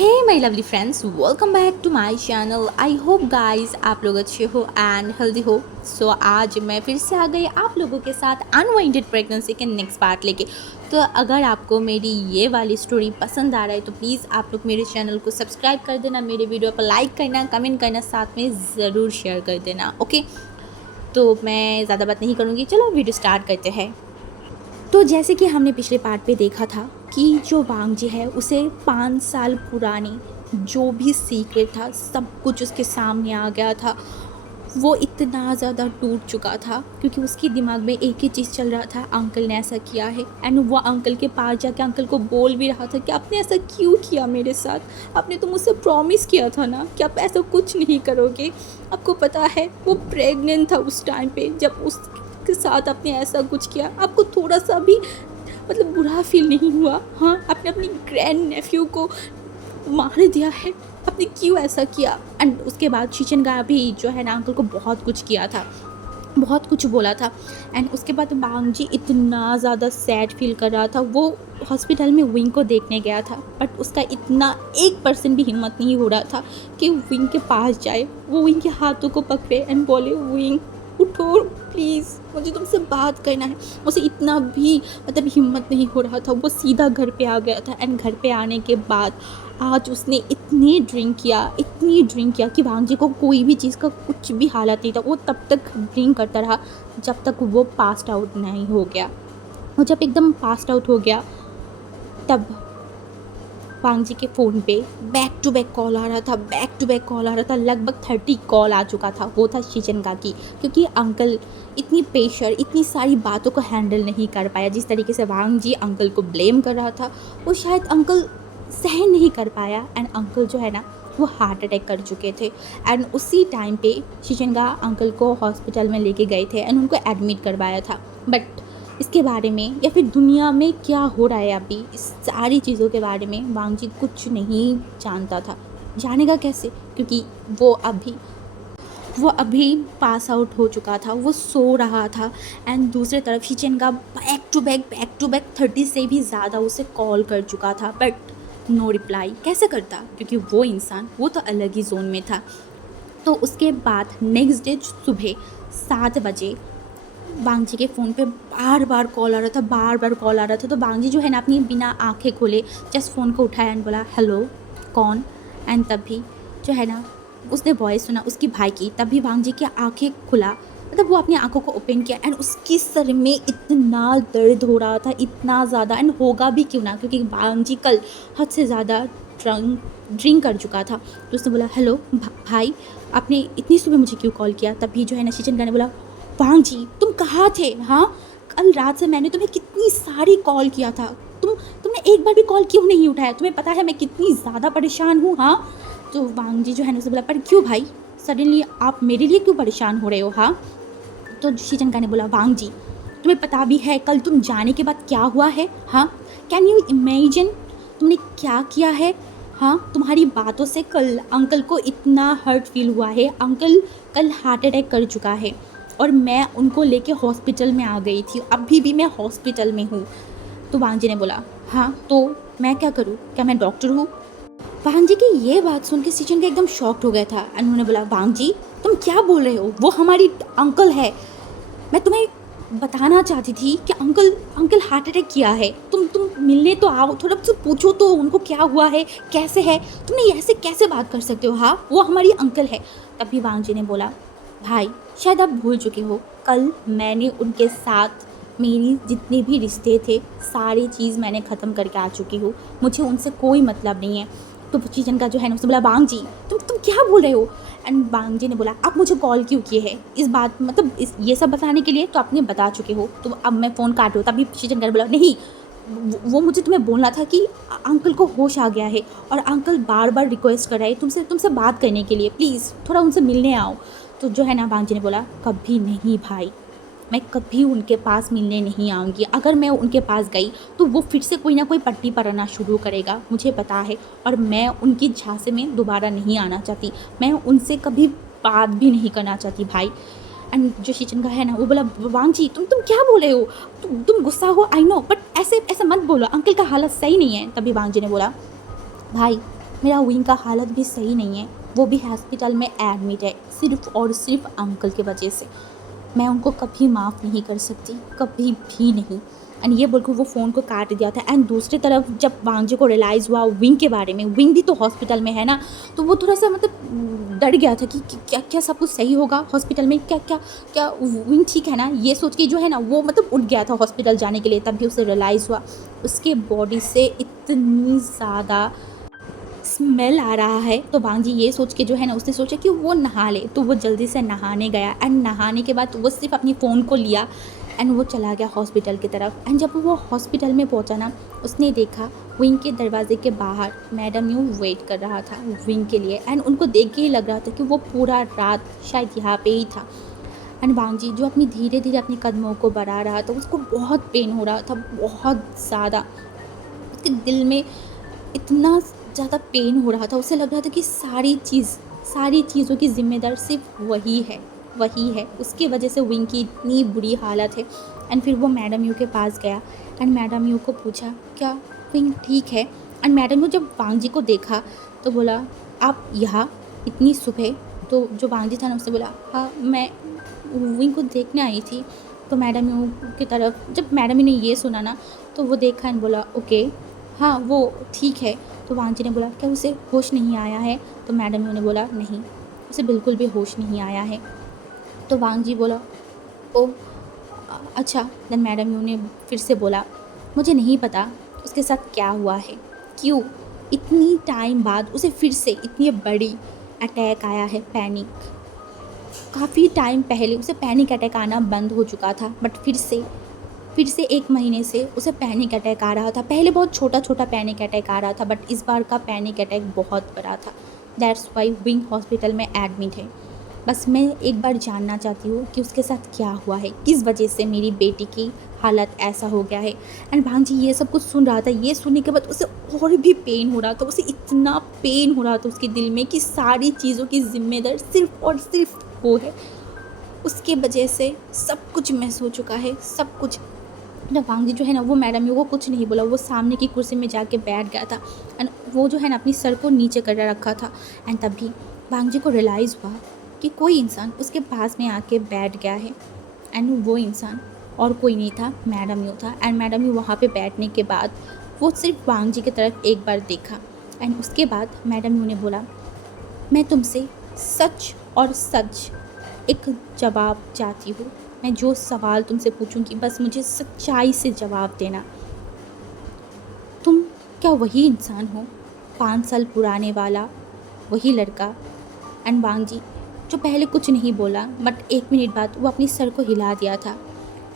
Hey my lovely friends, welcome back to my channel. I hope guys आप लोग अच्छे हो एंड हेल्दी हो। सो आज मैं फिर से आ गई आप लोगों के साथ अनवांटेड प्रेगनेंसी के नेक्स्ट पार्ट लेके। तो अगर आपको मेरी ये वाली स्टोरी पसंद आ रहा है तो प्लीज़ आप लोग मेरे चैनल को सब्सक्राइब कर देना, मेरे वीडियो पर लाइक करना, कमेंट करना, साथ में ज़रूर शेयर कर देना। ओके, तो मैं ज़्यादा बात नहीं करूँगी, चलो वीडियो स्टार्ट करते हैं। तो जैसे कि हमने पिछले पार्ट पे देखा था कि जो वांगजी है उसे 5 साल पुरानी जो भी सीक्रेट था सब कुछ उसके सामने आ गया था। वो इतना ज़्यादा टूट चुका था क्योंकि उसके दिमाग में एक ही चीज़ चल रहा था, अंकल ने ऐसा किया है। एंड वो अंकल के पास जाके अंकल को बोल भी रहा था कि आपने ऐसा क्यों किया मेरे साथ, आपने तो मुझसे प्रॉमिस किया था ना कि आप ऐसा कुछ नहीं करोगे। आपको पता है वो प्रेग्नेंट था उस टाइम पे जब उसके साथ आपने ऐसा कुछ किया। आपको थोड़ा सा भी मतलब बुरा फील नहीं हुआ? हाँ, आपने अपनी ग्रैंड नेफ्यू को मार दिया है, आपने क्यों ऐसा किया? एंड उसके बाद शिचनगा भी जो है ना अंकल को बहुत कुछ किया था, बहुत कुछ बोला था। एंड उसके बाद बांगजी इतना ज़्यादा सैड फील कर रहा था। वो हॉस्पिटल में विंग को देखने गया था बट उसका इतना 1% भी हिम्मत नहीं हो रहा था कि विंग के पास जाए, वो विंग के हाथों को पकड़े एंड बोले विंग उठो प्लीज़, मुझे तुमसे बात करना है। उसे इतना भी मतलब हिम्मत नहीं हो रहा था। वो सीधा घर पे आ गया था एंड घर पे आने के बाद आज उसने इतनी ड्रिंक किया कि वांगजी को कोई भी चीज़ का कुछ भी हालत नहीं था। वो तब तक ड्रिंक करता रहा जब तक वो पास्ड आउट नहीं हो गया। वो जब एकदम पास्ड आउट हो गया तब वांगजी के फ़ोन पे बैक टू बैक कॉल आ रहा था। लगभग 30 कॉल आ चुका था। वो था शिचनगा की, क्योंकि अंकल इतनी प्रेशर, इतनी सारी बातों को हैंडल नहीं कर पाया। जिस तरीके से वांगजी अंकल को ब्लेम कर रहा था वो शायद अंकल सहन नहीं कर पाया। एंड अंकल जो है ना वो हार्ट अटैक कर चुके थे। एंड उसी टाइम पे शिचनगा अंकल को हॉस्पिटल में लेके गए थे एंड उनको एडमिट करवाया था। बट इसके बारे में या फिर दुनिया में क्या हो रहा है अभी, इस सारी चीज़ों के बारे में वांगजी कुछ नहीं जानता था। जानेगा कैसे, क्योंकि वो अभी पास आउट हो चुका था, वो सो रहा था। एंड दूसरी तरफ शिचनगा बैक टू बैक 30 से भी ज़्यादा उसे कॉल कर चुका था बट नो रिप्लाई। कैसे करता, क्योंकि वो इंसान वो तो अलग ही जोन में था। तो उसके बाद नेक्स्ट डे सुबह 7 बजे वांगजी के फ़ोन पे बार बार कॉल आ रहा था। तो वांगजी जो है ना अपनी बिना आंखें खोले जस्ट फ़ोन को उठाया एंड बोला हेलो कौन। एंड तभी जो है ना उसने वॉइस सुना उसकी भाई की। तभी वांगजी की आंखें खुला, मतलब वो अपनी आंखों को ओपन किया एंड उसकी सर में इतना दर्द हो रहा था, इतना ज़्यादा। एंड होगा भी क्यों ना, क्योंकि वांगजी कल हद से ज़्यादा ड्रिंक कर चुका था। तो उसने बोला हेलो भाई, आपने इतनी सुबह मुझे क्यों कॉल किया? तभी जो है ना शिचनगा ने बोला वांगजी तुम कहाँ थे? हाँ, कल रात से मैंने तुम्हें कितनी सारी कॉल किया था, तुमने एक बार भी कॉल क्यों नहीं उठाया? तुम्हें पता है मैं कितनी ज़्यादा परेशान हूँ। हाँ, तो वांगजी जो है ना उसे बोला पर क्यों भाई, सडनली आप मेरे लिए क्यों परेशान हो रहे हो? हाँ, तो शिचनगा ने बोला वांगजी तुम्हें पता भी है कल तुम जाने के बाद क्या हुआ है? हाँ, कैन यू इमेजिन तुमने क्या किया है? हाँ, तुम्हारी बातों से कल अंकल को इतना हर्ट फील हुआ है। अंकल कल हार्ट अटैक कर चुका है और मैं उनको लेके हॉस्पिटल में आ गई थी, अभी भी मैं हॉस्पिटल में हूँ। तो वांगजी ने बोला हाँ, तो मैं क्या करूँ, क्या मैं डॉक्टर हूँ? वांगजी की ये बात सुन के शिचनगा एकदम शॉक्ड हो गया था एंड उन्होंने बोला वांगजी तुम क्या बोल रहे हो? वो हमारी अंकल है। मैं तुम्हें बताना चाहती थी कि अंकल हार्ट अटैक किया है। तुम मिलने तो आओ, थोड़ा सा पूछो तो उनको क्या हुआ है, कैसे है। तुमने ऐसे कैसे बात कर सकते हो? हाँ, वो हमारी अंकल है। तभी वांगजी ने बोला भाई शायद आप भूल चुके हो, कल मैंने उनके साथ मेरी जितने भी रिश्ते थे सारी चीज़ मैंने ख़त्म करके आ चुकी हूँ, मुझे उनसे कोई मतलब नहीं है। तो शिचनगा जो है ना उसने बोला वांगजी तुम क्या बोल रहे हो? एंड वांगजी ने बोला आप मुझे कॉल क्यों किए हैं इस बात मतलब ये सब बताने के लिए? तो आपने बता चुके हो, तो अब मैं फ़ोन काटूँ? तभी शिचनगा ने बोला नहीं, वो मुझे तुम्हें बोलना था कि अंकल को होश आ गया है और अंकल बार बार रिक्वेस्ट कर रहे हैं तुमसे बात करने के लिए, प्लीज़ थोड़ा उनसे मिलने आओ। तो जो है ना वांगजी ने बोला कभी नहीं भाई, मैं कभी उनके पास मिलने नहीं आऊँगी। अगर मैं उनके पास गई तो वो फिर से कोई ना कोई पट्टी पढ़ना शुरू करेगा, मुझे पता है। और मैं उनकी झांसे में दोबारा नहीं आना चाहती, मैं उनसे कभी बात भी नहीं करना चाहती भाई। एंड जो शिचनगा है ना वो बोला वांगजी तुम क्या बोल रहे हो? तुम गुस्सा हो, आई नो, बट ऐसे ऐसे मत बोलो, अंकल का हालत सही नहीं है। तभी वांगजी ने बोला भाई मेरा विंग का हालत भी सही नहीं है, वो भी हॉस्पिटल में एडमिट है, सिर्फ़ और सिर्फ़ अंकल की वजह से। मैं उनको कभी माफ़ नहीं कर सकती, कभी भी नहीं। एंड ये बोलकर वो फ़ोन को काट दिया था। एंड दूसरी तरफ जब वांगजी को रियलाइज़ हुआ विंग के बारे में, विंग भी तो हॉस्पिटल में है ना, तो वो थोड़ा-सा मतलब डर गया था कि क्या क्या सब कुछ सही होगा हॉस्पिटल में? क्या क्या क्या विंग ठीक है ना? ये सोच के जो है ना वो मतलब उठ गया था हॉस्पिटल जाने के लिए। तब भी उसे रियलाइज़ हुआ उसके बॉडी से इतनी ज़्यादा स्मेल आ रहा है। तो वांगजी ये सोच के जो है ना उसने सोचा कि वो नहा ले, तो वो जल्दी से नहाने गया। एंड नहाने के बाद वो सिर्फ अपनी फ़ोन को लिया एंड वो चला गया हॉस्पिटल की तरफ। एंड जब वो हॉस्पिटल में पहुंचा ना, उसने देखा विंग के दरवाजे के बाहर मैडम यूँ वेट कर रहा था विंग के लिए। एंड उनको देख के ही लग रहा था कि वो पूरा रात शायद यहाँ पे ही था। एंड वांगजी जो अपनी धीरे धीरे अपने कदमों को बढ़ा रहा था, उसको बहुत पेन हो रहा था, बहुत ज़्यादा। उसके दिल में इतना ज़्यादा पेन हो रहा था, उसे लग रहा था कि सारी चीज़ों की ज़िम्मेदार सिर्फ़ वही है। उसकी वजह से विंग की इतनी बुरी हालत है। एंड फिर वो मैडम यू के पास गया एंड मैडम यू को पूछा, क्या विंग ठीक है? एंड मैडम यू जब वांगजी को देखा तो बोला, आप यहाँ इतनी सुबह? तो जो वांगजी था ना उसने बोला, हाँ मैं विंग को देखने आई थी। तो मैडम यू की तरफ जब मैडम यू ने ये सुना ना, तो वो देखा एंड बोला, ओके हाँ वो ठीक है। तो वांगजी ने बोला, क्या उसे होश नहीं आया है? तो मैडम यू ने बोला, नहीं उसे बिल्कुल भी होश नहीं आया है। तो वांगजी बोला, ओ अच्छा। देन मैडम यू ने फिर से बोला, मुझे नहीं पता उसके साथ क्या हुआ है, क्यों इतनी टाइम बाद उसे फिर से इतनी बड़ी अटैक आया है, पैनिक। काफ़ी टाइम पहले उसे पैनिक अटैक आना बंद हो चुका था, बट फिर से 1 महीने से उसे पैनिक अटैक आ रहा था। पहले बहुत छोटा-छोटा पैनिक अटैक आ रहा था, बट इस बार का पैनिक अटैक बहुत बड़ा था। दैट्स व्हाई विंग हॉस्पिटल में एडमिट है। बस मैं एक बार जानना चाहती हूँ कि उसके साथ क्या हुआ है, किस वजह से मेरी बेटी की हालत ऐसा हो गया है। एंड भांजी ये सब कुछ सुन रहा था। ये सुनने के बाद उसे और भी पेन हो रहा था, उसे इतना पेन हो रहा था उसके दिल में कि सारी चीज़ों की ज़िम्मेदार सिर्फ़ और सिर्फ़ वो है। उसके वजह से सब कुछ मिस हो चुका है, सब कुछ। ना वांगजी जो है ना वो मैडम यू को कुछ नहीं बोला, वो सामने की कुर्सी में जाके बैठ गया था। एंड वो जो है ना अपनी सर को नीचे कर रखा था। एंड तभी वांगजी को रियलाइज़ हुआ कि कोई इंसान उसके पास में आके बैठ गया है। एंड वो इंसान और कोई नहीं था, मैडम यू था। एंड मैडम यू वहाँ पे बैठने के बाद वो सिर्फ वांगजी की तरफ एक बार देखा। एंड उसके बाद मैडम यू ने बोला, मैं तुमसे सच और सच एक जवाब चाहती हूँ। मैं जो सवाल तुमसे पूछूंगी बस मुझे सच्चाई से जवाब देना। तुम क्या वही इंसान हो, 5 साल पुराने वाला वही लड़का? एंड वांगजी जो पहले कुछ नहीं बोला, बट 1 मिनट बाद वो अपनी सर को हिला दिया था।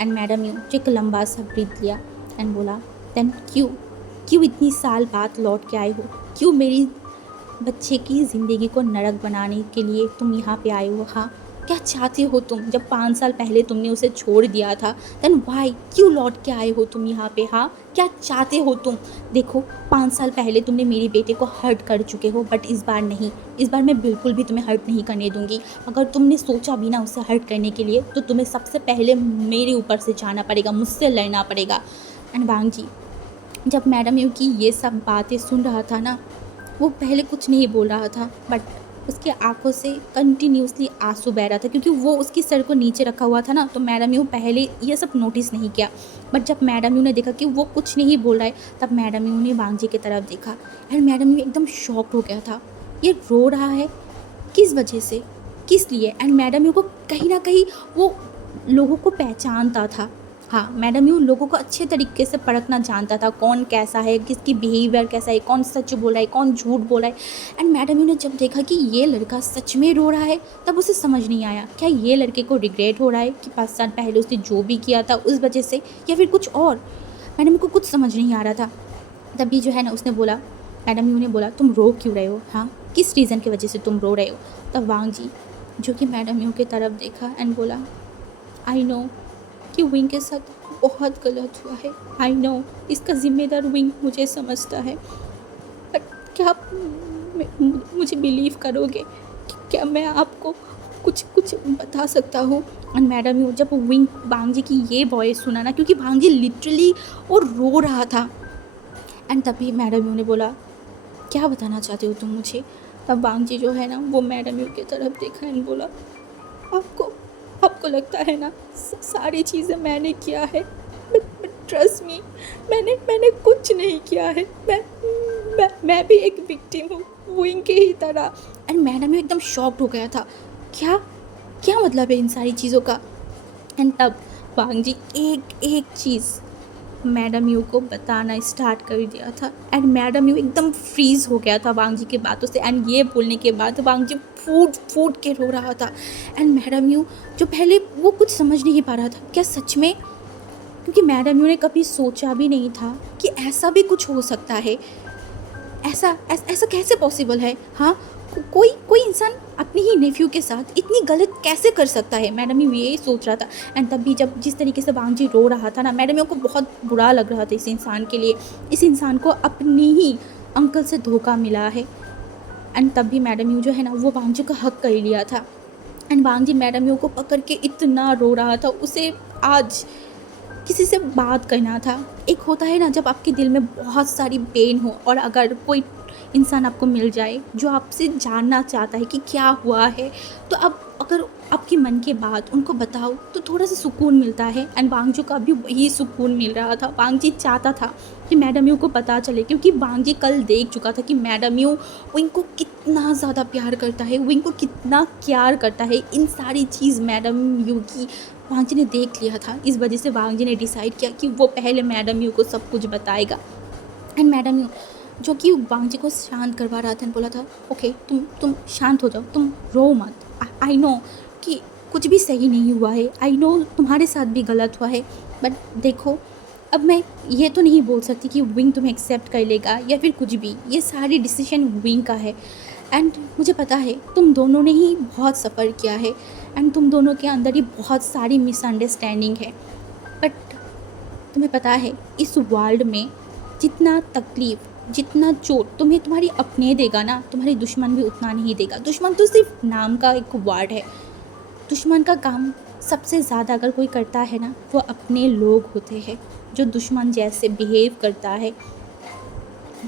एंड मैडम यू जो एक लंबा सा ब्रीथ लिया एंड बोला, देन क्यों इतनी साल बाद लौट के आए हो? क्यों मेरी बच्चे की ज़िंदगी को नरक बनाने के लिए तुम यहाँ पे आए हो? हाँ, क्या चाहते हो तुम? जब 5 साल पहले तुमने उसे छोड़ दिया था, देन वाई क्यों लौट के आए हो तुम यहाँ पे? हाँ, क्या चाहते हो तुम? देखो 5 साल पहले तुमने मेरे बेटे को हर्ट कर चुके हो, बट इस बार नहीं। इस बार मैं बिल्कुल भी तुम्हें हर्ट नहीं करने दूँगी। अगर तुमने सोचा भी ना उसे हर्ट करने के लिए, तो तुम्हें सबसे पहले मेरे ऊपर से जाना पड़ेगा, मुझसे लड़ना पड़ेगा। एंड वांगजी जब मैडम यू की ये सब बातें सुन रहा था ना, वो पहले कुछ नहीं बोल रहा था, बट उसकी आंखों से कंटिन्यूसली आंसू बह रहा था, क्योंकि वो उसकी सर को नीचे रखा हुआ था ना। तो मैडम यू पहले ये सब नोटिस नहीं किया, बट जब मैडम यू ने देखा कि वो कुछ नहीं बोल रहा है, तब मैडम यू ने वांगजी की तरफ देखा। एंड मैडम यू एकदम शॉक हो गया था, ये रो रहा है किस वजह से, किस लिए? एंड मैडम यू को कहीं ना कहीं वो लोगों को पहचानता था। हाँ, मैडम यू लोगों को अच्छे तरीके से परखना जानता था, कौन कैसा है, किसकी बिहेवियर कैसा है, कौन सच बोल रहा है, कौन झूठ बोल रहा है। एंड मैडम यू ने जब देखा कि ये लड़का सच में रो रहा है, तब उसे समझ नहीं आया, क्या ये लड़के को रिग्रेट हो रहा है कि 5 साल पहले उसने जो भी किया था उस वजह से, या फिर कुछ और? मैडम को कुछ समझ नहीं आ रहा था। तभी जो है ना उसने बोला, मैडम यू ने बोला, तुम रो क्यों रहे हो? हाँ, किस रीज़न की वजह से तुम रो रहे हो? तब वांगजी जो कि मैडम यू की तरफ देखा एंड बोला, आई नो कि विंग के साथ बहुत गलत हुआ है। आई नो इसका ज़िम्मेदार विंग मुझे समझता है, बट क्या आप मुझे बिलीव करोगे कि क्या मैं आपको कुछ कुछ बता सकता हूँ? एंड मैडम यू जब विंग वांगजी की ये वॉइस सुना ना, क्योंकि वांगजी लिटरली वो रो रहा था। एंड तभी मैडम यू ने बोला, क्या बताना चाहते हो तुम मुझे? तब वांग जी जो है ना वो मैडम यू की तरफ देखा एंड बोला, आपको आपको लगता है ना सारी चीज़ें मैंने किया है, बट ट्रस्ट मी, मैंने कुछ नहीं किया है। मैं भी एक विक्टिम हूँ, वो इनके ही तरह। एंड मैडम यू एकदम शॉक्ड हो गया था। क्या क्या मतलब है इन सारी चीज़ों का? एंड तब वांग जी एक एक चीज़ मैडम यू को बताना स्टार्ट कर दिया था। एंड मैडम यू एकदम फ्रीज हो गया था वांग जी की बातों से। एंड ये बोलने के बाद वांग जी फूट फूट के रो रहा था। एंड मैडम यू जो पहले वो कुछ समझ नहीं पा रहा था, क्या सच में, क्योंकि मैडम यू ने कभी सोचा भी नहीं था कि ऐसा भी कुछ हो सकता है। ऐसा कैसे पॉसिबल है? हाँ, कोई कोई इंसान अपने ही नेफ्यू के साथ इतनी गलत कैसे कर सकता है? मैडम यू यही सोच रहा था। एंड तब भी जब जिस तरीके से वांग जी रो रहा था ना, मैडम यू को बहुत बुरा लग रहा था इस इंसान के लिए। इस इंसान को अपनी ही अंकल से धोखा मिला है। एंड तब भी मैडम यू जो है ना वो वांग जी का हक कर लिया था। And Wang ji madam you को पकड़ के इतना रो रहा था, उसे आज किसी से बात करना था। एक होता है ना जब आपके दिल में बहुत सारी पेन हो और अगर कोई इंसान आपको मिल जाए जो आपसे जानना चाहता है कि क्या हुआ है, तो अब अगर आपके मन की बात उनको बताओ तो थोड़ा सा सुकून मिलता है। एंड वांग जी को अभी वही सुकून मिल रहा था। वांग जी चाहता था कि मैडम यू को पता चले, क्योंकि वांग जी कल देख चुका था कि मैडम यू वो इनको कितना ज़्यादा प्यार करता है, वो इनको कितना केयर करता है। इन सारी चीज़ मैडम यू की वांग जी ने देख लिया था। इस वजह से वांग जी ने डिसाइड किया कि वो पहले मैडम यू को सब कुछ बताएगा। एंड मैडम यू जो कि वांग जी को शांत करवा रहा था, बोला था, ओके तुम शांत हो जाओ, तुम रो मत। आई नो कि कुछ भी सही नहीं हुआ है, आई नो तुम्हारे साथ भी गलत हुआ है, बट देखो अब मैं ये तो नहीं बोल सकती कि विंग तुम्हें एक्सेप्ट कर लेगा या फिर कुछ भी। ये सारी डिसीजन विंग का है। एंड मुझे पता है तुम दोनों ने ही बहुत सफ़र किया है एंड तुम दोनों के अंदर ही बहुत सारी मिसअंडरस्टैंडिंग है। बट तुम्हें पता है इस वर्ल्ड में जितना तकलीफ़, जितना चोट तुम्हें तुम्हारी अपने देगा ना, तुम्हारी दुश्मन भी उतना नहीं देगा। दुश्मन तो सिर्फ नाम का एक वर्ड है। दुश्मन का काम सबसे ज़्यादा अगर कोई करता है ना, वो अपने लोग होते हैं जो दुश्मन जैसे बिहेव करता है।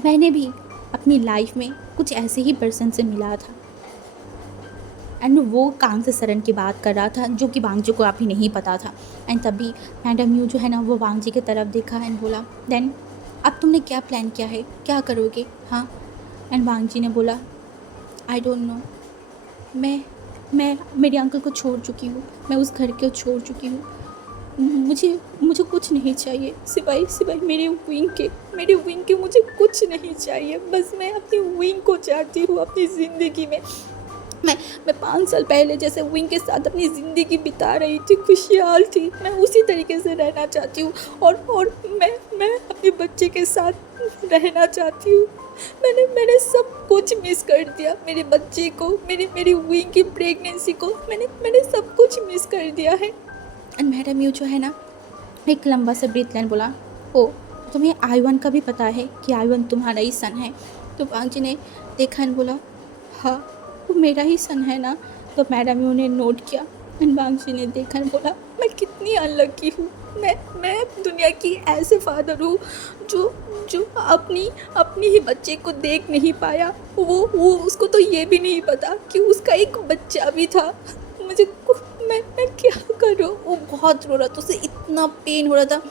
मैंने भी अपनी लाइफ में कुछ ऐसे ही पर्सन से मिला था एंड वो कांग से सरन की बात कर रहा था जो कि वांग जी को अभी नहीं पता था। एंड तभी मैडम यू जो है ना वो वांग जी की तरफ देखा एंड बोला, देन अब तुमने क्या प्लान किया है, क्या करोगे? हाँ। एंड वांग जी ने बोला, आई डोंट नो, मैं मेरे अंकल को छोड़ चुकी हूँ, मैं उस घर को छोड़ चुकी हूँ। मुझे मुझे कुछ नहीं चाहिए सिवाय सिवाय मेरे विंग के मुझे कुछ नहीं चाहिए। बस मैं अपनी विंग को चाहती हूँ अपनी ज़िंदगी में। मैं 5 साल पहले जैसे विंग के साथ अपनी ज़िंदगी बिता रही थी, खुशहाल थी, मैं उसी तरीके से रहना चाहती हूँ। और मैं अपने बच्चे के साथ रहना चाहती हूँ। मैंने सब कुछ मिस कर दिया, मेरे बच्चे को, मेरी विंग की प्रेगनेंसी को, मैंने सब कुछ मिस कर दिया है। एंड मैडम यू जो है ना एक लंबा सा ब्रीथ लेन बोला, ओ तुम्हें आईवन का भी पता है कि आईवन तुम्हारा ही सन है? तो वांग जी ने देखा एंड बोला, हाँ वो मेरा ही सन है ना। तो मैडम यू ने नोट किया एंड वांग जी ने देखा एंड बोला, मैं कितनी अनलकी हूँ, मैं दुनिया की ऐसे फादर हूँ जो जो अपनी ही बच्चे को देख नहीं पाया। वो उसको तो ये भी नहीं पता कि उसका एक बच्चा भी था। मैं क्या करूँ? वो बहुत रो रहा था, उसे इतना पेन हो रहा था।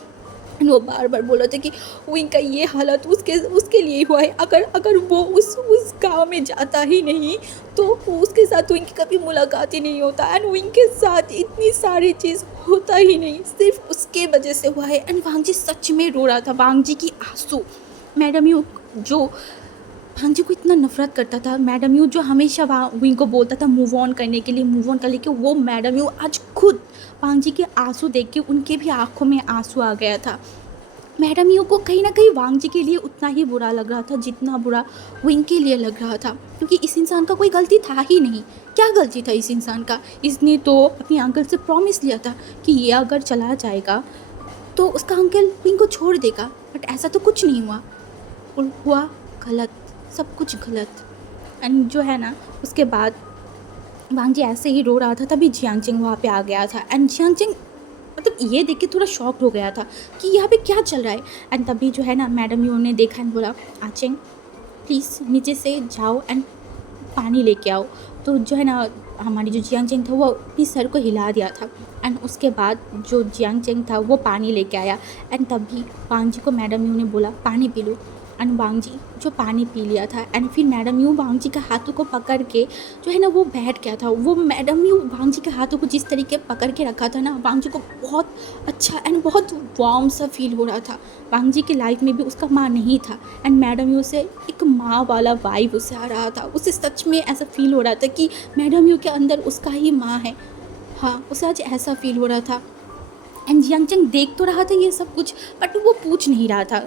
वो बार बार बोल रहा था कि वो इनका ये हालत उसके लिए हुआ है। अगर वो उस गांव में जाता ही नहीं तो उसके साथ विंग की कभी मुलाकात ही नहीं होता एंड विंग के साथ इतनी सारी चीज़ होता ही नहीं, सिर्फ उसके वजह से हुआ है। एंड वांग जी सच में रो रहा था। वांग जी की आंसू, मैडम यू जो वांग जी को इतना नफरत करता था, मैडम यू जो हमेशा विंग को बोलता था मूव ऑन करने के लिए, मूव ऑन कर लेके, वो मैडम यू आज खुद वांग जी के आंसू देख के उनके भी आंखों में आंसू आ गया था। मैडम यू को कहीं ना कहीं वांग जी के लिए उतना ही बुरा लग रहा था जितना बुरा विंग के लिए लग रहा था, क्योंकि इस इंसान का कोई गलती था ही नहीं। क्या गलती था इस इंसान का? इसने तो अपने अंकल से प्रॉमिस लिया था कि ये अगर चला जाएगा तो उसका अंकल विंग को छोड़ देगा, बट ऐसा तो कुछ नहीं हुआ। हुआ गलत, सब कुछ गलत। एंड जो है ना उसके बाद वांग जी ऐसे ही रो रहा था, तभी जियांगचिंग वहाँ पे आ गया था। एंड जियांगचिंग मतलब ये देख के थोड़ा शॉक्ड हो गया था कि यहाँ पे क्या चल रहा है। एंड तभी जो है ना मैडम यू ने देखा एंड बोला, आचिंग प्लीज़ नीचे से जाओ एंड पानी लेके आओ। तो जो है ना, हमारी जो जियांग चेंग था वो अपनी सर को हिला दिया था एंड उसके बाद जो जियांग चेंग था वो पानी लेके आया एंड तभी वांग जी को मैडम यू ने बोला पानी पी लो एंड वांग जी जो पानी पी लिया था एंड फिर मैडम यू वांग जी के हाथों को पकड़ के जो है ना वो बैठ गया था। वो मैडम यू वांग जी के हाथों को जिस तरीके पकड़ के रखा था ना, वांग जी को बहुत अच्छा एंड बहुत वार्म सा फील हो रहा था। वांग जी की लाइफ में भी उसका माँ नहीं था एंड मैडम यू से एक माँ वाला वाइब उसे आ रहा था। उसे सच में ऐसा फील हो रहा था कि मैडम यू के अंदर उसका ही माँ है। हाँ, उसे आज ऐसा फील हो रहा था एंड जियांग चेंग देख तो रहा था ये सब कुछ, बट वो पूछ नहीं रहा था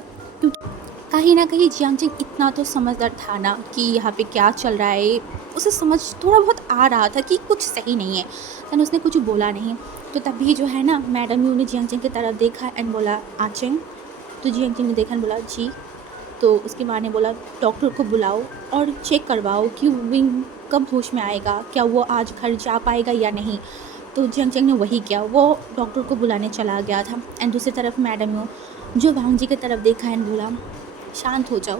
क्योंकि कहीं ना कहीं जियांग चेंग इतना तो समझदार था ना कि यहाँ पे क्या चल रहा है। उसे समझ थोड़ा बहुत आ रहा था कि कुछ सही नहीं है, लेकिन उसने कुछ बोला नहीं। तो तभी जो है ना, मैडम यू ने जियांग चेंग की तरफ देखा एंड बोला आचेंग। तो जियांग चेंग ने देखा एंड बोला जी। तो उसकी माँ ने बोला डॉक्टर को बुलाओ और चेक करवाओ कि विंग कब होश में आएगा, क्या वो आज घर जा पाएगा या नहीं। तो जियांग चेंग ने वही किया, वो डॉक्टर को बुलाने चला गया था एंड दूसरी तरफ मैडम यू जो वांग जी की तरफ देखा एंड बोला शांत हो जाओ,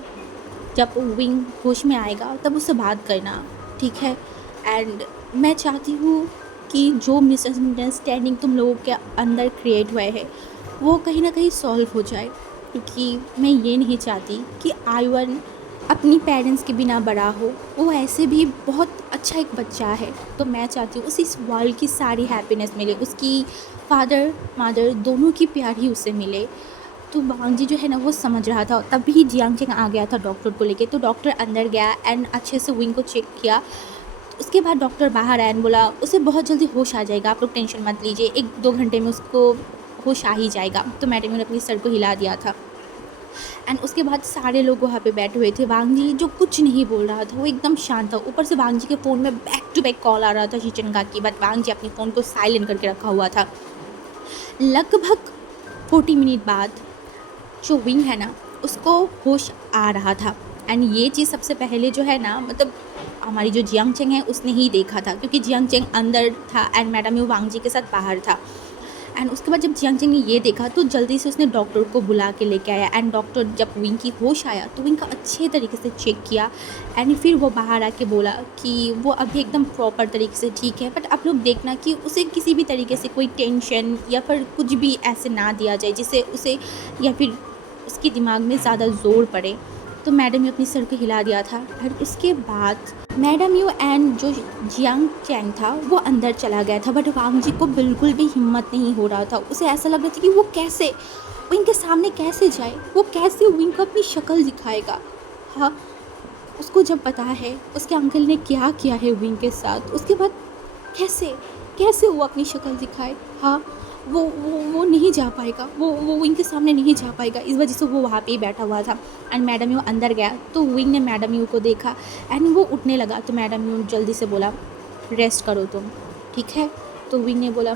जब विंग होश में आएगा तब उससे बात करना, ठीक है। एंड मैं चाहती हूँ कि जो मिसअंडरस्टैंडिंग तुम लोगों के अंदर क्रिएट हुए है वो कहीं ना कहीं सॉल्व हो जाए, क्योंकि मैं ये नहीं चाहती कि आयवन अपनी पेरेंट्स के बिना बड़ा हो। वो ऐसे भी बहुत अच्छा एक बच्चा है, तो मैं चाहती हूँ उसे इस वर्ल्ड की सारी हैप्पीनेस मिले, उसकी फादर मदर दोनों की प्यार ही उसे मिले। तो वांग जी जो है ना वो समझ रहा था, तभी जियांग चेंग आ गया था डॉक्टर को लेके। तो डॉक्टर अंदर गया एंड अच्छे से विंग को चेक किया। उसके बाद डॉक्टर बाहर आया एंड बोला उसे बहुत जल्दी होश आ जाएगा, आप लोग टेंशन मत लीजिए, 1-2 घंटे में उसको होश आ ही जाएगा। तो मैडम ने अपनी सर को हिला दिया था एंड उसके बाद सारे लोग वहाँ पे बैठे हुए थे। वांग जी जो कुछ नहीं बोल रहा था, वो एकदम शांत था। ऊपर से वांग जी के फ़ोन में बैक टू बैक कॉल आ रहा था शीचनगा की, बट वांग जी अपने फ़ोन को साइलेंट करके रखा हुआ था। लगभग 40 मिनट बाद जो विंग है ना उसको होश आ रहा था एंड ये चीज़ सबसे पहले जो है ना, मतलब हमारी जो जियांग चेंग है उसने ही देखा था, क्योंकि जियांग चेंग अंदर था एंड मैडम यू वांग जी के साथ बाहर था। एंड उसके बाद जब जियांग चेंग ने ये देखा तो जल्दी से उसने डॉक्टर को बुला के लेके आया एंड डॉक्टर जब विंग की होश आया तो विंग का अच्छे तरीके से चेक किया एंड फिर वो बाहर आके बोला कि वो अभी एकदम प्रॉपर तरीके से ठीक है, बट आप लोग देखना कि उसे किसी भी तरीके से कोई टेंशन या फिर कुछ भी ऐसे ना दिया जाए जिससे उसे या फिर उसके दिमाग में ज़्यादा ज़ोर पड़े। तो मैडम यू अपनी सर को हिला दिया था और उसके बाद मैडम यू एंड जो जियांग चैंग था वो अंदर चला गया था, बट वांग जी को बिल्कुल भी हिम्मत नहीं हो रहा था। उसे ऐसा लग रहा था कि वो कैसे विंग के सामने कैसे जाए, वो कैसे विंग को अपनी शक्ल दिखाएगा। हाँ, उसको जब पता है उसके अंकल ने क्या किया है विंग के साथ, उसके बाद कैसे कैसे वो अपनी शक्ल दिखाए। हाँ, वो नहीं जा पाएगा, वो विंग के सामने नहीं जा पाएगा। इस वजह से वो वहाँ पे ही बैठा हुआ था एंड मैडम यू अंदर गया तो विंग ने मैडम यू को देखा एंड वो उठने लगा। तो मैडम यू जल्दी से बोला रेस्ट करो तुम, ठीक है। तो विंग ने बोला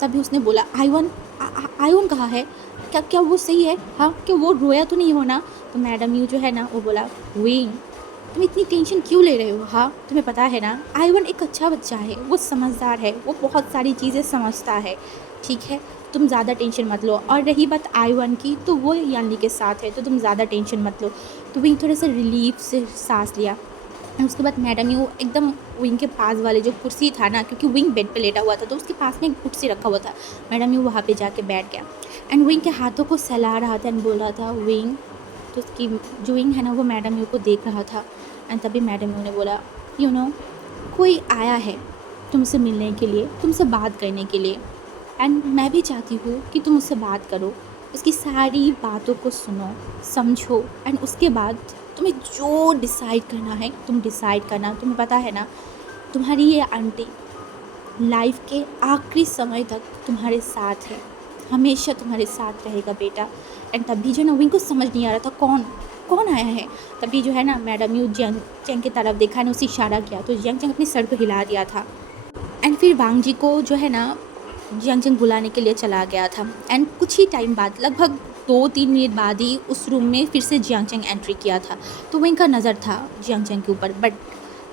तभी उसने बोला आयवन आयवन कहाँ है, क्या क्या वो सही है, हाँ क्या वो रोया तो नहीं हो ना। तो मैडम यू जो है ना वो बोला विंग तुम इतनी टेंशन क्यों ले रहे हो, हाँ तुम्हें पता है ना आयवन एक अच्छा बच्चा है, वो समझदार है, वो बहुत सारी चीज़ें समझता है, ठीक है। तुम ज़्यादा टेंशन मत लो। और रही बात आयवन की, तो वो यानी के साथ है तो तुम ज़्यादा टेंशन मत लो। तो विंग थोड़ा सा रिलीफ से सांस लिया और उसके बाद मैडम यू एकदम विंग के पास वाले जो कुर्सी था ना, क्योंकि विंग बेड पे लेटा हुआ था तो उसके पास में एक कुर्सी रखा हुआ था, मैडम यू वहाँ पे जाके बैठ गया एंड विंग के हाथों को सहला रहा था एंड बोल रहा था विंग। तो उसकी जो विंग है ना वो मैडम यू को देख रहा था एंड तभी मैडम यू ने बोला यू नो कोई आया है तुमसे मिलने के लिए, तुमसे बात करने के लिए एंड मैं भी चाहती हूँ कि तुम उससे बात करो, उसकी सारी बातों को सुनो समझो एंड उसके बाद तुम्हें जो डिसाइड करना है तुम डिसाइड करना। तुम्हें पता है ना तुम्हारी ये आंटी लाइफ के आखिरी समय तक तुम्हारे साथ है, हमेशा तुम्हारे साथ रहेगा बेटा। एंड तभी जो ना विंग को समझ नहीं आ रहा था कौन कौन आया है। तभी जो है ना मैडम यू जियांग चेंग की तरफ देखा ने उसे इशारा किया तो जियांग चेंग अपनी सर को हिला दिया था एंड फिर वांग जी को जो है ना जियांग चेंग बुलाने के लिए चला गया था एंड कुछ ही टाइम बाद लगभग 2-3 मिनट बाद ही उस रूम में फिर से जियांग चेंग एंट्री किया था। तो विंग का नज़र था जियांग चेंग के ऊपर, बट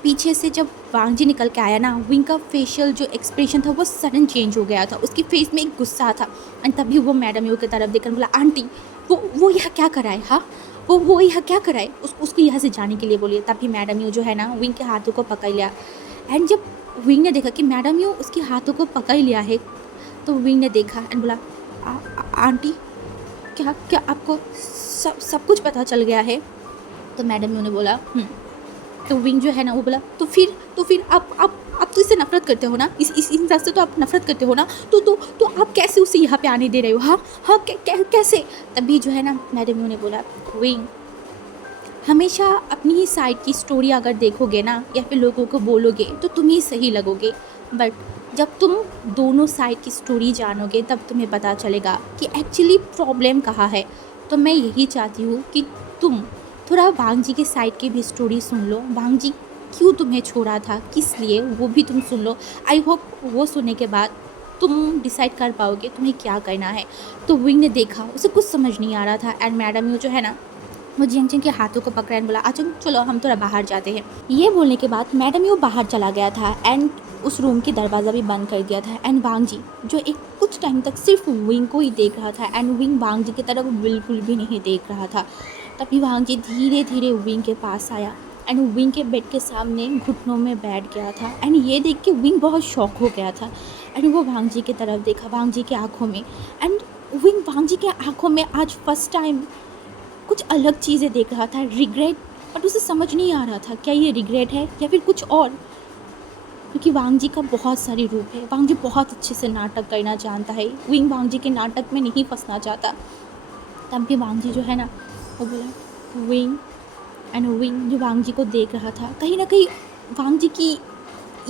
पीछे से जब वांग जी निकल के आया ना विंग का फेशियल जो एक्सप्रेशन था वो सडन चेंज हो गया था, उसकी फेस में एक गुस्सा था एंड तभी वो मैडम यू की तरफ देखकर बोला आंटी वो यहाँ क्या कराए, हाँ वो यहाँ क्या कराए, उसको यहाँ से जाने के लिए बोलिए। तभी मैडम यू जो है ना विंग के हाथों को पकड़ लिया। एंड जब विंग ने देखा कि मैडम यू उसके हाथों को पकड़ लिया है, तो विंग ने देखा एंड बोला, आंटी क्या क्या आपको सब कुछ पता चल गया है? तो मैडम यू ने बोला तो विंग जो है ना वो बोला, तो फिर आप तो इससे नफरत करते हो ना, इस इंसान से तो आप नफरत करते हो ना, तो आप कैसे उसे यहाँ पे आने दे रहे हो? हाँ हाँ कैसे? तभी जो है ना मैडम यू ने बोला, विंग हमेशा अपनी ही साइड की स्टोरी अगर देखोगे ना या फिर लोगों को बोलोगे तो तुम ही सही लगोगे, बट जब तुम दोनों साइड की स्टोरी जानोगे तब तुम्हें पता चलेगा कि एक्चुअली प्रॉब्लम कहाँ है। तो मैं यही चाहती हूँ कि तुम थोड़ा वांग जी के साइड की भी स्टोरी सुन लो, वांग जी क्यों तुम्हें छोड़ा था, किस लिए, वो भी तुम सुन लो। आई होप वो सुनने के बाद तुम डिसाइड कर पाओगे तुम्हें क्या करना है। तो विंग ने देखा, उसे कुछ समझ नहीं आ रहा था एंड मैडम यू जो है ना वो जिंग के हाथों को पकड़ा एंड बोला, अच्छा चलो हम थोड़ा बाहर जाते हैं। ये बोलने के बाद मैडम यू बाहर चला गया था एंड उस रूम की दरवाज़ा भी बंद कर दिया था। एंड वांग जी जो एक कुछ टाइम तक सिर्फ विंग को ही देख रहा था एंड विंग वांग जी की तरफ बिल्कुल भी नहीं देख रहा था। तभी वांग जी धीरे धीरे विंग के पास आया एंड विंग के बेड के सामने घुटनों में बैठ गया था। एंड ये देख के विंग बहुत शॉक हो गया था एंड वो वांग जी की तरफ देखा, वांग जी की आँखों में, एंड विंग वांग जी के आँखों में आज फर्स्ट टाइम कुछ अलग चीज़ें देख रहा था, रिग्रेट। बट उसे समझ नहीं आ रहा था क्या ये रिग्रेट है या फिर कुछ और, क्योंकि वांग जी का बहुत सारी रूप है। वांग जी बहुत अच्छे से नाटक करना जानता है, विंग वांग जी के नाटक में नहीं फंसना चाहता। तब भी वांग जी जो है ना वो बोला, विंग एंड विंग जो वांग जी को देख रहा था, कहीं ना कहीं वांग जी की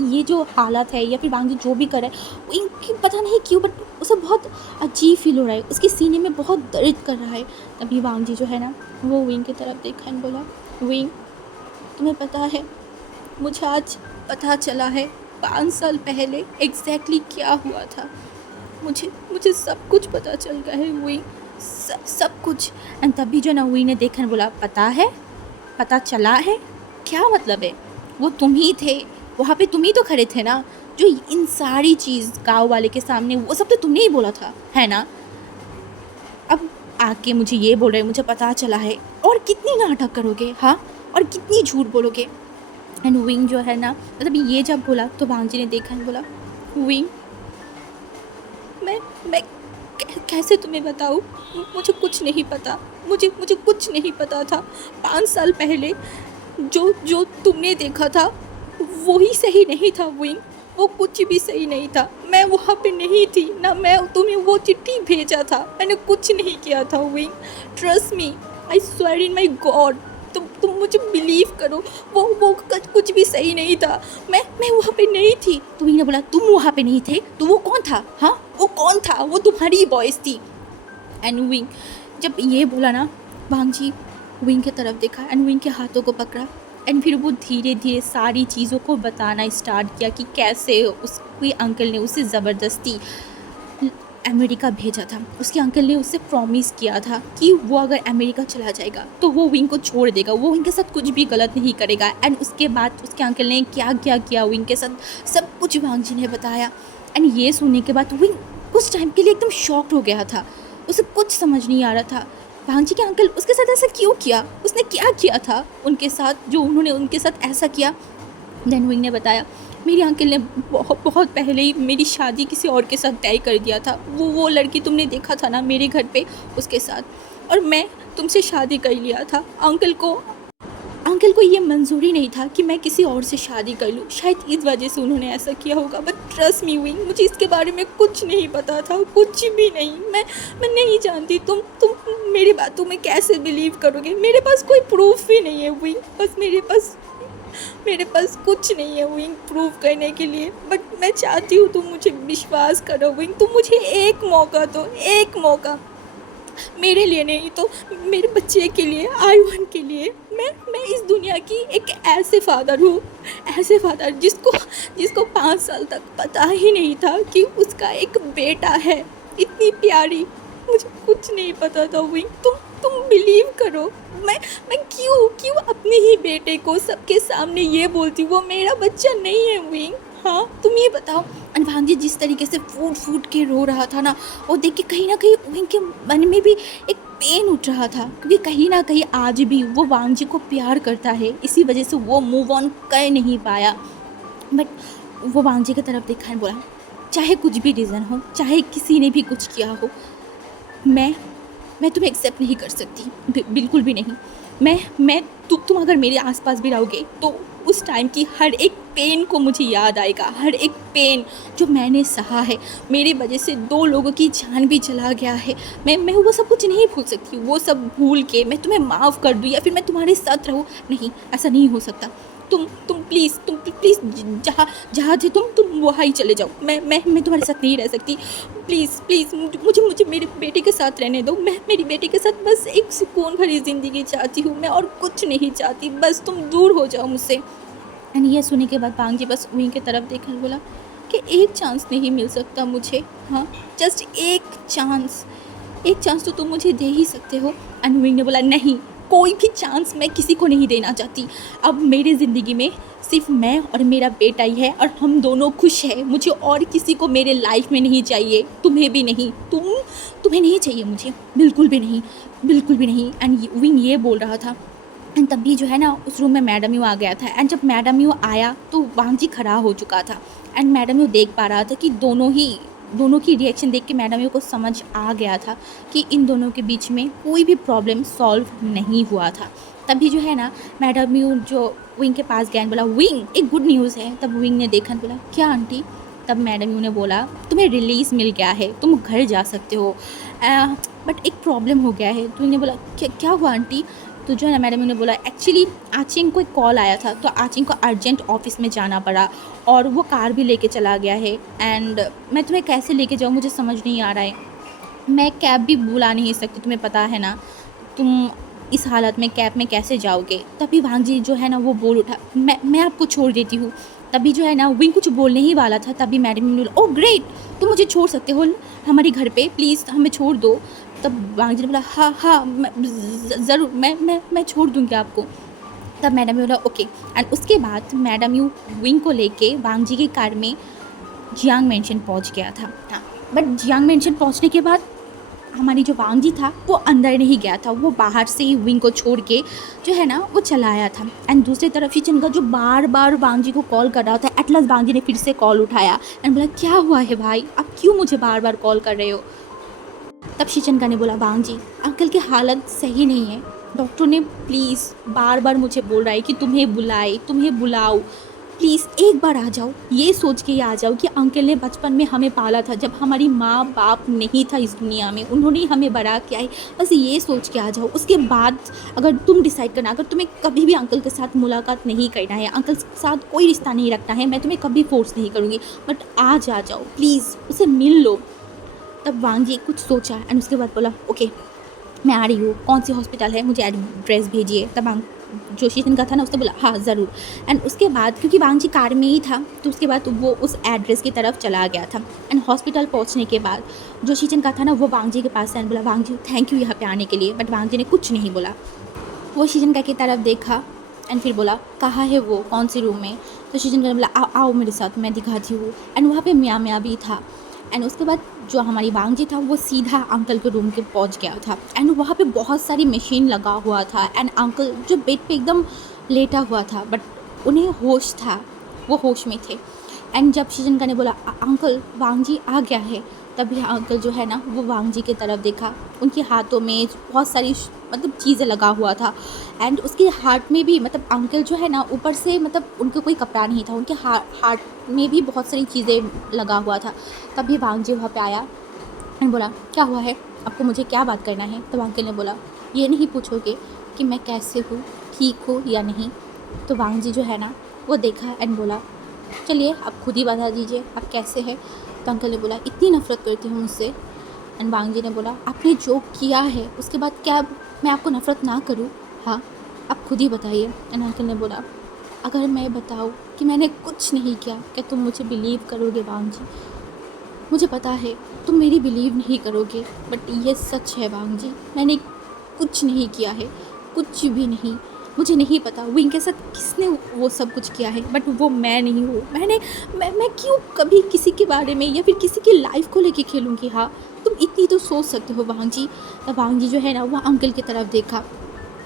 ये जो हालत है या फिर वांग जी जो भी कर रहा है वो इनकी पता नहीं क्यों बट उसे बहुत अजीब फील हो रहा है, उसके सीने में बहुत दर्द कर रहा है। तभी वांग जी जो है ना वो विंग की तरफ देखा एंड बोला, विंग तुम्हें पता है मुझे आज पता चला है 5 साल पहले एग्जैक्टली क्या हुआ था। मुझे सब कुछ पता चल गया है विंग, सब कुछ। एंड तभी जो ना विंग ने देखा एंड बोला, पता है, पता चला है, क्या मतलब है? वो तुम ही थे वहाँ पे, तुम ही तो खड़े थे ना, जो इन सारी चीज़ गांव वाले के सामने वो सब तो तुमने ही बोला था, है ना? अब आके मुझे ये बोल रहे मुझे पता चला है, और कितनी नाटक करोगे? हाँ, और कितनी झूठ बोलोगे? एंड विंग जो है ना मतलब ये जब बोला तो वांग जी ने देखा एंड बोला, विंग मैं कैसे तुम्हें बताऊँ, मुझे कुछ नहीं पता, मुझे कुछ नहीं पता था। 5 साल पहले जो तुमने देखा था वही सही नहीं था विंग, वो कुछ भी सही नहीं था। मैं वहाँ पे नहीं थी ना, मैं तुम्हें वो चिट्ठी भेजा था, मैंने कुछ नहीं किया था wing. Trust me, I swear in my God, तुम मुझे बिलीव करो, वो कुछ भी सही नहीं था। मैं वहाँ पे नहीं थी। तो विंग ने बोला, तुम वहाँ पे नहीं थे तो वो कौन था? हाँ, वो कौन था? वो तुम्हारी वॉइस थी। एंड विंग जब ये बोला ना, वांग जी विंग की तरफ देखा एंड विंग के हाथों को पकड़ा एंड फिर वो धीरे धीरे सारी चीज़ों को बताना स्टार्ट किया कि कैसे उसके अंकल ने उसे ज़बरदस्ती अमेरिका भेजा था। उसके अंकल ने उससे प्रॉमिस किया था कि वो अगर अमेरिका चला जाएगा तो वो विंग को छोड़ देगा, वो विंग के साथ कुछ भी गलत नहीं करेगा। एंड उसके बाद उसके अंकल ने क्या क्या किया विंग के साथ सब कुछ वांग जी ने बताया। एंड ये सुनने के बाद विंग कुछ टाइम के लिए एकदम शॉक्ड हो गया था, उसे कुछ समझ नहीं आ रहा था वांग जी के अंकल उसके साथ ऐसा क्यों किया, उसने क्या किया था उनके साथ जो उन्होंने उनके साथ ऐसा किया। देन विंग ने बताया, मेरे अंकल ने बहुत पहले ही मेरी शादी किसी और के साथ तय कर दिया था, वो लड़की तुमने देखा था ना मेरे घर पे, उसके साथ, और मैं तुमसे शादी कर लिया था। अंकल को ये मंजूरी नहीं था कि मैं किसी और से शादी कर लूँ, शायद इस वजह से उन्होंने ऐसा किया होगा। बट ट्रस्ट मी विंग, मुझे इसके बारे में कुछ नहीं पता था, कुछ भी नहीं। मैं नहीं जानती, तुम मेरी बातों में कैसे बिलीव करोगे? मेरे पास कोई प्रूफ भी नहीं है विंग, बस मेरे पास कुछ नहीं है विंग प्रूफ करने के लिए। बट मैं चाहती हूँ तुम मुझे विश्वास करो विंग, तुम मुझे एक मौका दो, एक मौका, मेरे लिए नहीं तो मेरे बच्चे के लिए, आयुवन के लिए। मैं इस दुनिया की एक ऐसे फादर हूँ, ऐसे फादर जिसको 5 साल तक पता ही नहीं था कि उसका एक बेटा है, इतनी प्यारी। मुझे कुछ नहीं पता था विंग, तुम बिलीव करो। मैं क्यों अपने ही बेटे को सबके सामने ये बोलती हूँ वो मेरा बच्चा नहीं है विंग। हाँ, तुम ये बताओ। एंड भांजी जिस तरीके से फूट फूट के रो रहा था ना, वो देख के कहीं ना कहीं उनके मन में भी एक पेन उठ रहा था, क्योंकि कहीं ना कहीं आज भी वो वांगजी को प्यार करता है, इसी वजह से वो मूव ऑन कर नहीं पाया। बट वो वांगजी की तरफ देखा और बोला, चाहे कुछ भी रीज़न हो, चाहे किसी ने भी कुछ किया हो, मैं मैं तुम्हें एक्सेप्ट नहीं कर सकती, बिल्कुल भी नहीं। मैं तुम अगर मेरे आसपास भी रहोगे तो उस टाइम की हर एक पेन को मुझे याद आएगा, हर एक पेन जो मैंने सहा है। मेरी वजह से 2 लोगों की जान भी चला गया है। मैं वो सब कुछ नहीं भूल सकती। वो सब भूल के मैं तुम्हें माफ़ कर दूँ या फिर मैं तुम्हारे साथ रहूँ, नहीं, ऐसा नहीं हो सकता। तुम प्लीज़ जहाँ जहाँ थे तुम वहाँ ही चले जाओ। मैं तुम्हारे साथ नहीं रह सकती। प्लीज़ मुझे मेरे बेटे के साथ रहने दो। मैं मेरी बेटी के साथ बस एक सुकून भरी ज़िंदगी चाहती हूँ, मैं और कुछ नहीं चाहती, बस तुम दूर हो जाओ मुझसे। एंड ये सुनने के बाद बांग जी बस वहीं की तरफ देखा और बोला कि एक चांस नहीं मिल सकता मुझे? हाँ, जस्ट एक चांस तो तुम मुझे दे ही सकते हो। एंड विंग ने बोला, नहीं, कोई भी चांस मैं किसी को नहीं देना चाहती। अब मेरी ज़िंदगी में सिर्फ मैं और मेरा बेटा ही है और हम दोनों खुश हैं। मुझे और किसी को मेरे लाइफ में नहीं चाहिए, तुम्हें भी नहीं। तुम्हें नहीं चाहिए मुझे, बिल्कुल भी नहीं, बिल्कुल भी नहीं। एंड विंग ये बोल रहा था। एंड तभी जो है ना उस रूम में मैडम यू आ गया था। एंड जब मैडम यू आया तो वांग जी खड़ा हो चुका था। एंड मैडम यू देख पा रहा था कि दोनों की रिएक्शन देख के मैडम यू को समझ आ गया था कि इन दोनों के बीच में कोई भी प्रॉब्लम सॉल्व नहीं हुआ था। तभी जो है ना मैडम यू जो विंग के पास गया बोला, विंग, एक गुड न्यूज़ है। तब विंग ने देखा बोला, क्या आंटी? तब मैडम यू ने बोला, तुम्हें रिलीज़ मिल गया है, तुम घर जा सकते हो। बट एक प्रॉब्लम हो गया है। तो विंग ने बोला, क्या हुआ आंटी? तो जो है ना मैडम ने बोला, एक्चुअली आचिंग को एक कॉल आया था, तो आचिंग को अर्जेंट ऑफिस में जाना पड़ा और वो कार भी लेके चला गया है। एंड मैं तुम्हें कैसे लेके जाऊँ मुझे समझ नहीं आ रहा है। मैं कैब भी बुला नहीं सकती, तुम्हें पता है ना। तुम इस हालत में कैब में कैसे जाओगे? तभी भांग जी जो है ना वो बोल उठा, मैं आपको छोड़ देती हूँ। तभी जो है ना विंग कुछ बोलने ही वाला था, तभी मैडम ने बोला, ओह ग्रेट, तुम मुझे छोड़ सकते हो हमारे घर पे, प्लीज़ हमें छोड़ दो। तब भांग जी ने बोला, हाँ ज़रूर, मैं छोड़ दूँगी आपको। तब मैडम ने बोला, ओके। एंड उसके बाद मैडम यू विंग को लेके वांग जी की कार में जियांग मेंशन पहुंच गया था। हाँ, बट जियांग मेंशन पहुंचने के बाद हमारी जो वांग जी था वो अंदर नहीं गया था, वो बाहर से ही विंग को छोड़ के जो है ना वो चला आया था। एंड दूसरी तरफ ही चनका जो बार बार वांग जी को कॉल कर रहा था, एटलस वांग जी ने फिर से कॉल उठाया एंड बोला, क्या हुआ है भाई, आप क्यों मुझे बार बार कॉल कर रहे हो? तब शिचनका ने बोला, वांग जी, अंकल की हालत सही नहीं है। डॉक्टर ने प्लीज़ बार बार मुझे बोल रहा है कि तुम्हें बुलाओ, प्लीज़ एक बार आ जाओ। ये सोच के ही आ जाओ कि अंकल ने बचपन में हमें पाला था, जब हमारी माँ बाप नहीं था इस दुनिया में, उन्होंने हमें बड़ा किया है। बस ये सोच के आ जाओ। उसके बाद अगर तुम डिसाइड करना, अगर तुम्हें कभी भी अंकल के साथ मुलाकात नहीं करना है, अंकल के साथ कोई रिश्ता नहीं रखना है, मैं तुम्हें कभी फोर्स नहीं करूँगी, बट आज आ जाओ प्लीज़, उसे मिल लो। तब वांग जी कुछ सोचा एंड उसके बाद बोला, ओके मैं आ रही हूँ, कौन सी हॉस्पिटल है, मुझे एड्रेस भेजिए। तब वांग जो शीशन का था ना उसने बोला, हाँ ज़रूर। एंड उसके बाद क्योंकि वांग जी कार में ही था तो उसके बाद वो उस एड्रेस की तरफ चला गया था। एंड हॉस्पिटल पहुँचने के बाद जो शीशन का था ना वो वांग जी के पास एंड बोला, वांग जी थैंक यू यहाँ पे आने के लिए। बट वांग जी ने कुछ नहीं बोला। वो शीशन का की तरफ देखा एंड फिर बोला, कहाँ है वो, कौन से रूम में? तो शीशन का ने बोला, आओ मेरे साथ, मैं दिखाती हूँ। एंड वहाँ पे मियाँ भी था। एंड उसके बाद जो हमारी वांग जी था वो सीधा अंकल के रूम के पहुंच गया था। एंड वहाँ पे बहुत सारी मशीन लगा हुआ था एंड अंकल जो बेड पे एकदम लेटा हुआ था, बट उन्हें होश था, वो होश में थे। एंड जब शीजनका ने बोला, अंकल वांग जी आ गया है, तभी अंकल जो है ना वो वांग जी की तरफ देखा। उनके हाथों में बहुत सारी मतलब चीज़ें लगा हुआ था एंड उसके हार्ट में भी, मतलब अंकल जो है ना ऊपर से, मतलब उनका कोई कपड़ा नहीं था, उनके हार्ट में भी बहुत सारी चीज़ें लगा हुआ था। तभी वांग जी वहाँ पे आया एंड बोला, क्या हुआ है आपको, मुझे क्या बात करना है? तो अंकल ने बोला, ये नहीं पूछोगे कि मैं कैसे हूँ, ठीक हूँ या नहीं? तो वांग जी जो है ना वो देखा एंड बोला, चलिए आप खुद ही बता दीजिए आप कैसे हैं। तो अंकल ने बोला, इतनी नफ़रत करती हूँ मुझसे। एंड वांग जी ने बोला, आपने जो किया है उसके बाद क्या मैं आपको नफ़रत ना करूँ? हाँ, आप खुद ही बताइए। एंड अंकल ने बोला, अगर मैं बताऊँ कि मैंने कुछ नहीं किया, क्या तुम मुझे बिलीव करोगे वांग जी? मुझे पता है तुम मेरी बिलीव नहीं करोगे, बट ये सच है वांग जी, मैंने कुछ नहीं किया है, कुछ भी नहीं। मुझे नहीं पता वो इनके साथ किसने वो सब कुछ किया है, बट वो मैं नहीं हूँ। मैं क्यों कभी किसी के बारे में या फिर किसी की लाइफ को लेके खेलूँगी? हाँ, तुम इतनी तो सोच सकते हो वांग जी। तब वांग जी जो है ना वो अंकल की तरफ देखा,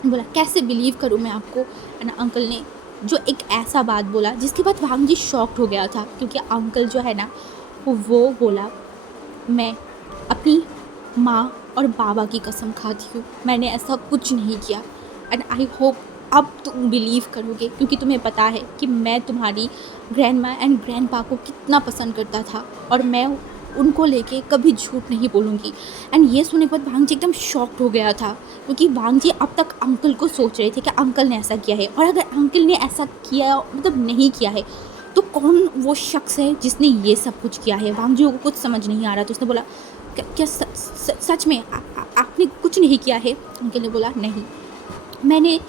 बोला कैसे बिलीव करूँ मैं आपको? एंड अंकल ने जो एक ऐसा बात बोला जिसके बाद वांग जी शॉक्ड हो गया था, क्योंकि अंकल जो है ना वो बोला, मैं अपनी माँ और बाबा की कसम खाती हूँ, मैंने ऐसा कुछ नहीं किया। एंड आई होप अब तुम बिलीव करोगे, क्योंकि तुम्हें पता है कि मैं तुम्हारी ग्रैंड माँ एंड ग्रैंड पा को कितना पसंद करता था, और मैं उनको लेके कभी झूठ नहीं बोलूँगी। एंड ये सुनने के बाद वांग जी एकदम शॉक्ड हो गया था, क्योंकि वांग जी अब तक अंकल को सोच रहे थे कि अंकल ने ऐसा किया है, और अगर अंकल ने ऐसा किया मतलब नहीं किया है तो कौन वो शख्स है जिसने ये सब कुछ किया है? वांग जी को कुछ समझ नहीं आ रहा, तो उसने बोला, क्या सच में आपने कुछ नहीं किया है? अंकल ने बोला, नहीं, मैंने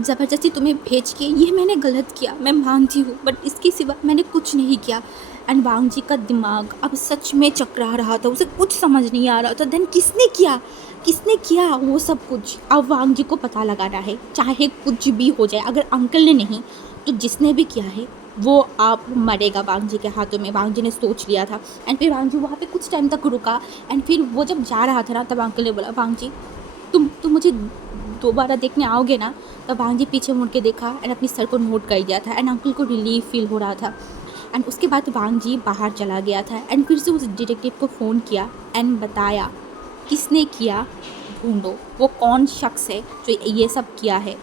ज़बरदस्ती तुम्हें भेज के ये मैंने गलत किया, मैं मानती हूँ, बट इसके सिवा मैंने कुछ नहीं किया। एंड वांग जी का दिमाग अब सच में चकरा रहा था, उसे कुछ समझ नहीं आ रहा था। देन किसने किया वो सब कुछ? अब वांग जी को पता लगाना है, चाहे कुछ भी हो जाए, अगर अंकल ने नहीं तो जिसने भी किया है वो आप मरेगा वांग जी के हाथों में। वांग जी ने सोच लिया था। एंड फिर वांग जी वहाँ पे कुछ टाइम तक रुका, एंड फिर वो जब जा रहा था ना, तब अंकल ने बोला, वांग जी तुम मुझे दोबारा देखने आओगे ना? तब वांग जी पीछे मुड़ के देखा एंड अपनी सर को नोट कर दिया था, एंड अंकल को रिलीफ फील हो रहा था। एंड उसके बाद वांग जी बाहर चला गया था, एंड फिर से उस डिटेक्टिव को फ़ोन किया एंड बताया किसने किया, ढूंढो वो कौन शख्स है जो ये सब किया है।